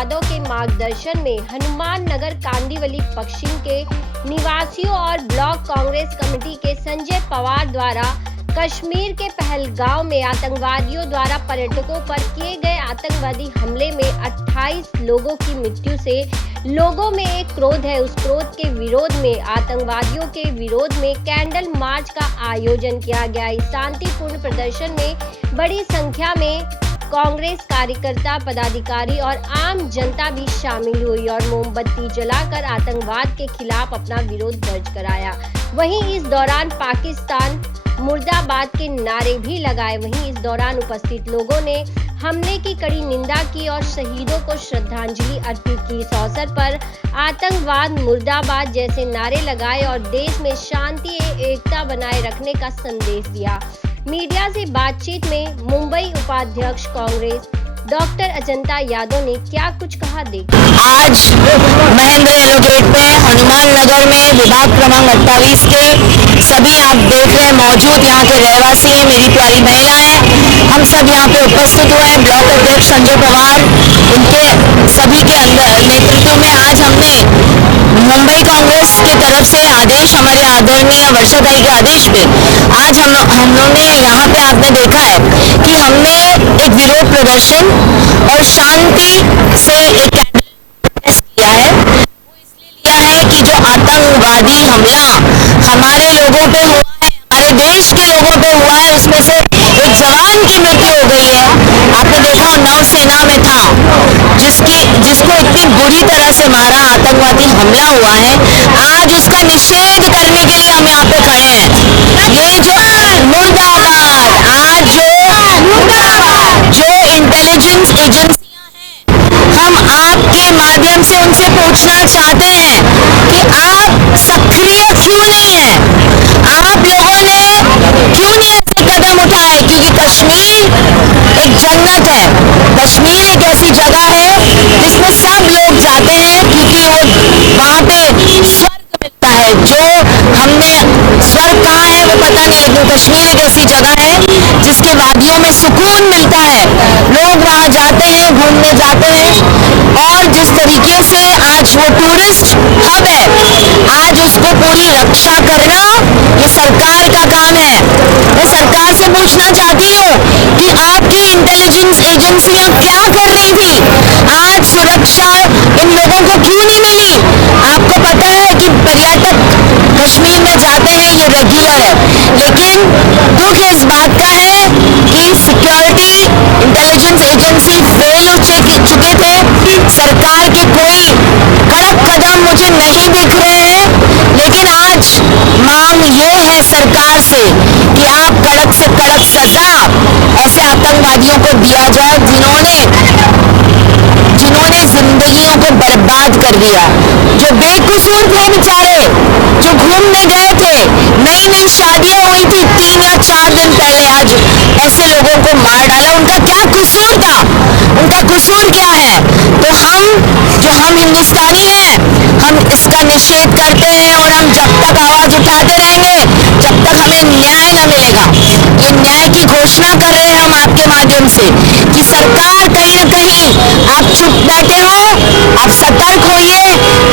यादव के मार्गदर्शन में हनुमान नगर कांदिवली पश्चिम के निवासियों और ब्लॉक कांग्रेस कमेटी के संजय पवार द्वारा कश्मीर के पहलगांव में आतंकवादियों द्वारा पर्यटकों पर किए गए आतंकवादी हमले में 28 लोगों की मृत्यु से लोगों में एक क्रोध है। उस क्रोध के विरोध में आतंकवादियों के विरोध में कैंडल मार्च का आयोजन किया गया। इस शांतिपूर्ण प्रदर्शन में बड़ी संख्या में कांग्रेस कार्यकर्ता, पदाधिकारी और आम जनता भी शामिल हुई और मोमबत्ती जलाकर आतंकवाद के खिलाफ अपना विरोध दर्ज कराया। वहीं इस दौरान पाकिस्तान मुर्दाबाद के नारे भी लगाए। वहीं इस दौरान उपस्थित लोगों ने हमले की कड़ी निंदा की और शहीदों को श्रद्धांजलि अर्पित की। इस अवसर पर आतंकवाद मुर्दाबाद जैसे नारे लगाए और देश में शांति एवं एकता बनाए रखने का संदेश दिया। मीडिया से बातचीत में मुंबई उपाध्यक्ष कांग्रेस डॉक्टर अजंता यादव ने क्या कुछ कहा, देखिए। आज महेंद्र येलो गेट पे हनुमान नगर में विभाग क्रमांक 28 के सभी आप देख रहे हैं मौजूद यहाँ के रहवासी हैं, मेरी प्यारी महिलाएं, हम सब यहाँ पे उपस्थित हुए हैं। ब्लॉक अध्यक्ष संजय पवार उनके सभी के नेतृत्व में आज हमने मुंबई कांग्रेस की तरफ से आदेश, हमारे आदरणीय वर्षाताई के आदेश पे आज हम लोगों ने यहाँ पे आपने देखा है कि हमने एक विरोध प्रदर्शन और शांति से एक प्रोटेस्ट किया है। वो इसलिए लिया है कि जो आतंकवादी हमला हमारे लोगों पे हुआ है, हमारे देश के लोगों पे हुआ है, उसमें से एक जवान की मृत्यु हो गई है। आपने देखा नौसेना में था जिसको इतनी बुरी तरह से मारा, आतंकवादी हमला हुआ है। आज उसका निषेध करने के लिए हम यहाँ पे खड़े हैं। ये जो मुर्दाबाद, आज जो इंटेलिजेंस एजेंसियां हैं, हम आपके माध्यम से उनसे पूछना चाहते हैं कि आप सक्रिय क्यों नहीं हैं? आप लोगों ने क्यों नहीं ऐसे कदम उठाए? क्योंकि कश्मीर एक जन्नत है, कश्मीर एक ऐसी जगह है जिसमें सब लोग जाते हैं क्योंकि वो वहाँ पे स्वर्ग मिलता है। जो हमने स्वर्ग कहाँ है वो पता नहीं, लेकिन कश्मीर एक ऐसी जगह है जिसके वादियों में सुकून मिलता है। लोग वहाँ जाते हैं, घूमने जाते हैं और जिस तरीके से आज वो टूरिस्ट हब है, आज उसको पूरी रक्षा करना ये सरकार का काम है। मैं सरकार से पूछना चाहती हूँ कि आपकी इंटेलिजेंस एजेंसियां क्या कर रही थी? आज सुरक्षा इन लोगों को क्यों नहीं मिली? आपको पता है कि पर्यटक कश्मीर में जाते हैं, ये रेगुलर है, लेकिन दुख इस बात का है कि सिक्योरिटी इंटेलिजेंस एजेंसी फेल हो चुके थे। सरकार के कोई कड़क कदम मुझे नहीं दिख रहे हैं, लेकिन आज मांग ये है सरकार से कि आप कड़क से कड़क सजा ऐसे आतंकवादियों को दिया जाए जिन्होंने जिंदगियों को बर्बाद कर दिया, जो बेकसूर थे बेचारे, जो घूमने गए थे, नई नई शादियां हुई थी 3 या 4 दिन पहले, आज ऐसे लोगों को मार डाला। उनका क्या कसूर था? उनका कसूर क्या है? तो हम हिंदुस्तानी हैं, हम इसका निषेध करते हैं और हम जब तक आवाज उठाते रहेंगे जब तक हमें न्याय न मिलेगा। ये न्याय की घोषणा कर रहे हैं हम आपके माध्यम से कि सरकार कहीं न कहीं आप चुप बैठे हो, आप सतर्क होइए,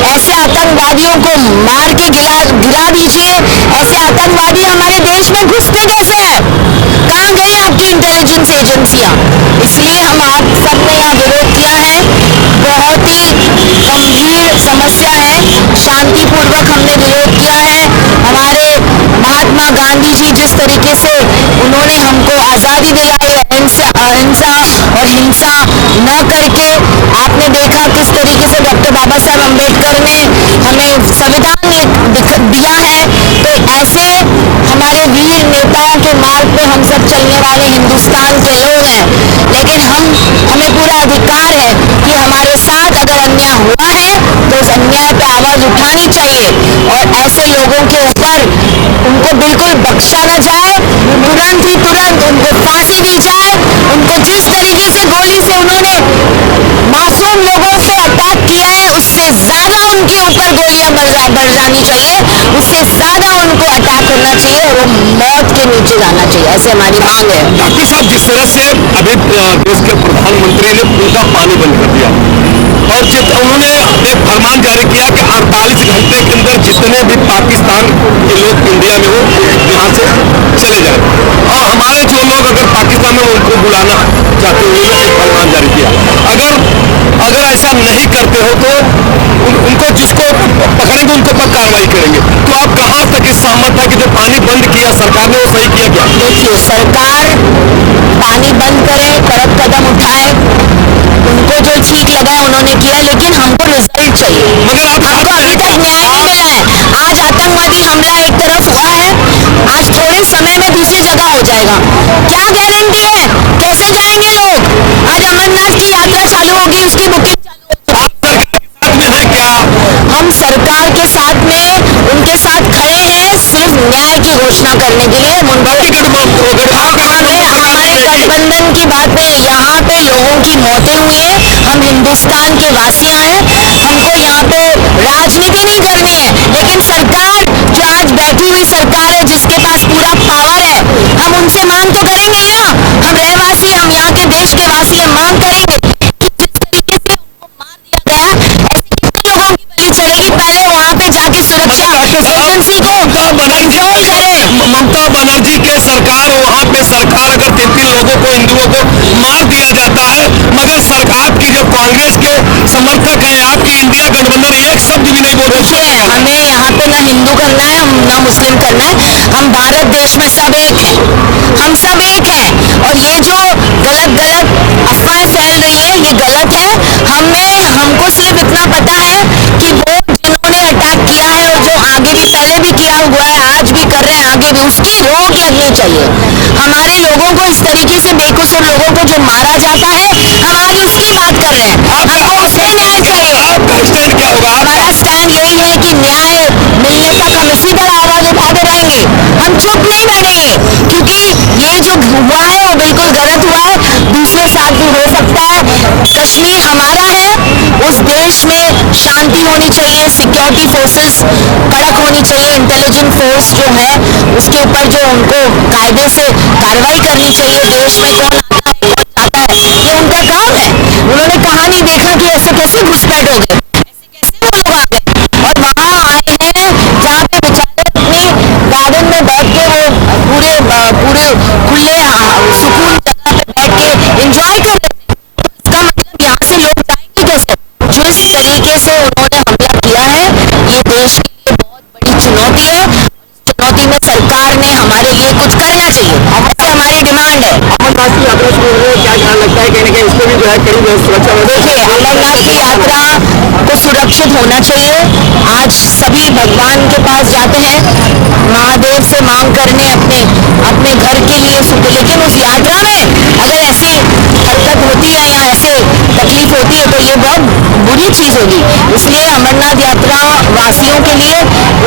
ऐसे आतंकवादियों को मार के गिरा दीजिए। ऐसे आतंकवादी हमारे देश में घुसते कैसे हैं? कहाँ गई आपकी इंटेलिजेंस एजेंसियां? इसलिए हम आप सबने यहाँ विरोध किया है। बहुत ही गंभीर समस्या है, शांतिपूर्वक हमने विरोध किया है। हमारे महात्मा गांधी जी जिस तरीके से उन्होंने हमको आज़ादी दिलाई, अहिंसा और हिंसा न करके, आपने देखा किस तरीके से डॉक्टर बाबा साहब अम्बेडकर ने हमें संविधान दिया है। तो ऐसे हमारे वीर नेताओं के मार्ग पे हम सब चलने वाले हिंदुस्तान के लोग हैं, लेकिन हमें पूरा अधिकार है कि हमारे साथ अगर अन्याय हुआ है तो उस अन्याय पे आवाज उठानी चाहिए और ऐसे लोगों के ऊपर उनको बिल्कुल बख्शा न जाए, तुरंत उनको फांसी दी जाए। उनको जिस तरीके से गोली से उन्होंने मासूम लोगों से अटैक किया है, उससे ज्यादा उनके ऊपर गोलियां बरस जानी चाहिए, उससे ज्यादा उनको अटैक करना चाहिए और वो मौत के नीचे जाना चाहिए, ऐसे हमारी मांग है। डॉक्टर साहब, जिस तरह से अभी देश के प्रधानमंत्री ने पूरा पानी बंद कर दिया, और उन्होंने एक फरमान जारी किया कि 48 घंटे के अंदर जितने भी पाकिस्तान के लोग इंडिया में हो यहाँ से चले जाए, और हमारे जो लोग अगर पाकिस्तान में उनको बुलाना चाहते हैं, उन्होंने एक फरमान जारी किया। अगर ऐसा नहीं करते हो तो उनको जिसको पकड़ेंगे उनको पर कार्रवाई करेंगे। तो आप कहाँ तक इस सहमत है कि जो पानी बंद किया सरकार ने वो सही किया क्या? देखिए, सरकार पानी बंद करे, कड़क कदम उठाए, उनको जो ठीक लगा है उन्होंने किया, लेकिन हमको रिजल्ट चाहिए। मगर हमको अभी तक न्याय नहीं मिला है। आज आतंकवादी हमला एक तरफ हुआ है, आज थोड़े समय में दूसरी जगह हो जाएगा। क्या गारंटी है? कैसे जाएंगे लोग? आज अमरनाथ की यात्रा चालू होगी, उसकी बुकिंग हम सरकार के साथ में उनके साथ खड़े हैं, सिर्फ न्याय की घोषणा करने के लिए। हमारे गठबंधन की बात है, यहाँ पे लोगों की मौतें हुई है, हम हिंदुस्तान के वासियां हैं, हमको यहाँ पे राजनीति नहीं करनी है, लेकिन सरकार जो आज बैठी हुई सरकार है, जिसके पास पूरा पावर है, हम उनसे मांग तो करेंगे ही ना। हम रहवासी, हम यहाँ के देश के वासी, हम मांग करेंगे कि जिस तरीके से उनको मार दिया गया, ऐसे कितने लोगों की बलि चढ़ेगी? पहले वहाँ पे जाके सुरक्षा एजेंसी को कंट्रोल करे। ममता बनर्जी के सरकार, वहाँ पे सरकार अगर 3-3 लोगों को, हिंदुओं को मार दिया जाता है, मगर सरकार की जो कांग्रेस के समर्थक हैं, आपकी इंडिया गठबंधन एक शब्द भी नहीं बोल रहे हैं। हमें यहाँ पे ना हिंदू करना है, हम ना मुस्लिम करना है, हम भारत देश में सब एक हैं, हम सब एक हैं। और ये जो गलत अफवाहें फैल रही है, ये गलत है। हमको सिर्फ इतना पता है कि वो जिन्होंने अटैक किया है और जो आगे भी पहले भी किया हुआ है, आज भी कर रहे हैं, आगे भी, उसकी रोक लगनी चाहिए। हमारे लोगों को इस तरीके से, बेकसूर लोगों को जो मारा जाता है, हम आज उसकी बात कर रहे हैं। हमको उससे न्याय चाहिए। आपका स्टैंड क्या होगा? हमारा स्टैंड यही है कि न्याय मिलने तक हम इसी तरह आवाज उठाते रहेंगे, हम चुप नहीं बैठेंगे, क्योंकि ये जो हुआ है वो बिल्कुल गलत हुआ है। दूसरे साथ भी हो सकता है। कश्मीर हमारा है, उस देश में शांति होनी चाहिए, सिक्योरिटी फोर्सेस कड़क होनी चाहिए, इंटेलिजेंस फोर्स जो है उसके ऊपर जो उनको कायदे से कार्रवाई करनी चाहिए। देश में कौन आता है, कौन जाता है, ये उनका काम है। उन्होंने कहा नहीं देखा कि ऐसे कैसे घुसपैठ हो गए, ऐसे कैसे वो लोग आ गए, और वहां आए हैं जहाँ पे बेचारे अपने गार्डन में बैठ के वो पूरे खुले सुकून जगह पे बैठ के एंजॉय कर रहे थे। तो इसका मतलब यहाँ से लोग जाएंगे कैसे? जो इस तरीके से उन्होंने हमला किया है, ये देश के लिए बहुत बड़ी चुनौती है। इस चुनौती में सरकार ने हमारे लिए कुछ करना चाहिए, ऐसे हमारी डिमांड है। अमरनाथ की यात्रा शुरू हो गई, क्या ध्यान लगता है कहीं ना कहीं इसको भी जो है करीब सुरक्षा? देखिए, अमरनाथ की यात्रा को सुरक्षित होना चाहिए। आज सभी भगवान के पास जाते हैं, महादेव से मांग करने अपने घर के लिए सुख, लेकिन उस यात्रा में अगर ऐसी हरकत होती है या ऐसे तकलीफ होती है तो ये बहुत बुरी चीज होगी। इसलिए अमरनाथ यात्रा वासियों के लिए,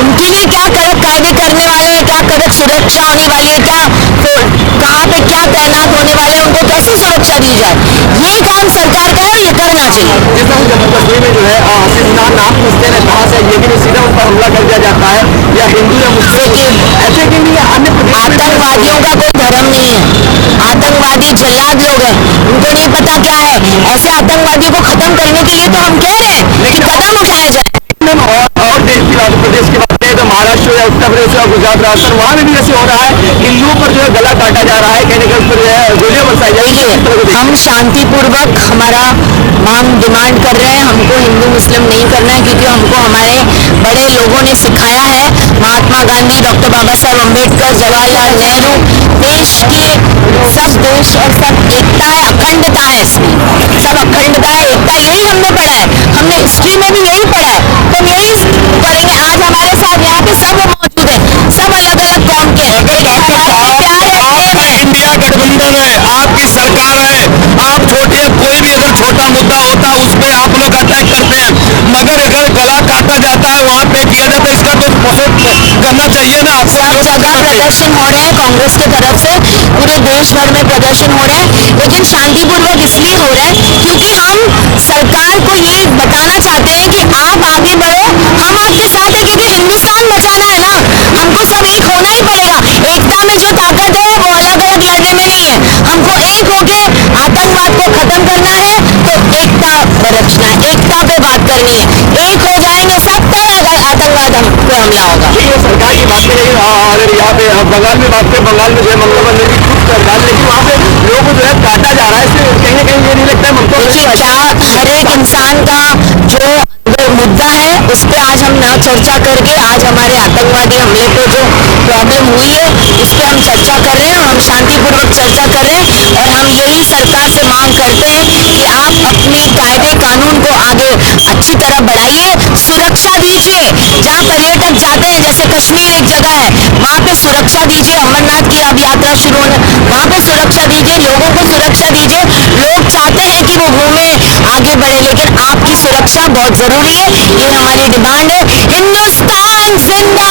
उनके लिए क्या कड़क कायदे करने वाले हैं, क्या कड़क सुरक्षा होने वाली है, क्या कहाँ पे क्या तैनात होने वाले हैं, उनको कैसी सुरक्षा दी जाए, ये काम सरकार का है, ये करना चाहिए। जैसा जम्मू कश्मीर में जो है नाम पूछते हैं कहाँ से, लेकिन सीधा उन पर हमला कर दिया जाता है, या हिंदू या मुस्लिम, ऐसे कि नहीं अन्य आतंकवादियों का कोई धर्म नहीं है। आतंकवादी जल्लाद लोग हैं, उनको नहीं पता क्या है। ऐसे आतंकवादियों को खत्म करने के लिए तो हम कह रहे हैं कि कदम उठाया जाए। और देश की बात, प्रदेश की बात है तो महाराष्ट्र या उत्तर प्रदेश या गुजरात, राजस्थान, वहाँ में भी ऐसे हो रहा है, हिंदुओं पर जो है गला काटा जा रहा है, कहने का उस पर जो है गोलियां बरसाई जा रही है। हम शांतिपूर्वक हमारा डिमांड कर रहे हैं, हमको हिंदू मुस्लिम नहीं करना है, क्योंकि हमको हमारे बड़े लोगों ने सिखाया है, महात्मा गांधी, डॉक्टर बाबा साहब अम्बेडकर, जवाहरलाल नेहरू, देश की सब देश और सब एकता है, अखंडता है, इसमें सब अखंडता है, एकता, यही हमने पढ़ा है, हमने हिस्ट्री में भी यही पढ़ा है, तो हम यही करेंगे। आज हमारे साथ यहाँ पे सब मौजूद है, सब अलग अलग कौम के हैं, इंडिया गठबंधन है, आपकी सरकार है, आप छोटे, कोई भी अगर छोटा मुद्दा होता है उस पर आप लोग अटैक करते हैं, मगर अगर गला काटा जाता है वहाँ पे किया जाता है, इसका तो करना चाहिए ना। सब जगह प्रदर्शन हो रहे हैं कांग्रेस की तरफ से, पूरे देश भर में प्रदर्शन हो रहे हैं, लेकिन शांतिपूर्वक इसलिए हो रहे हैं क्योंकि हम सरकार को ये बताना चाहते हैं कि आप आगे बढ़ो, हम आपके साथ हैं, क्योंकि हिंदुस्तान बचाना है ना, हमको सब एक होना ही पड़ेगा। एकता में जो ताकत है वो अलग अलग लड़ने में नहीं है, हमको एक होके आतंकवाद को खत्म करना है, तो एकता बरतना है, एकता मामला होगा। ये सरकार की बात करेंगे अगर यहाँ पे बंगाल में बात करें, बंगाल में जो है ममता बनर्जी की खुद सरकार, लेकिन वहाँ पे लोगों को जो है काटा जा रहा है, इससे कहीं ना कहीं ये नहीं लगता है ममता। देखिए, क्या हर एक इंसान का जो मुद्दा है उस पे आज हम न चर्चा करके आज हमारे आतंकवादी हमले पे जो प्रॉब्लम हुई है उस पे हम चर्चा कर रहे हैं, हम शांतिपूर्वक चर्चा कर रहे हैं और हम यही सरकार से मांग करते हैं कि आप अपने कायदे कानून को आगे अच्छी तरह बढ़ाइए, सुरक्षा दीजिए। जहाँ पर्यटक जाते हैं, जैसे कश्मीर एक जगह है, वहाँ पे सुरक्षा दीजिए। अमरनाथ की अब यात्रा शुरू होने, वहाँ पे सुरक्षा दीजिए, लोगों को सुरक्षा दीजिए। लोग चाहते हैं कि वो घूमे, आगे बढ़े, लेकिन आपकी सुरक्षा बहुत जरूरी है। ये हमारी डिमांड है। हिंदुस्तान जिंदाबाद।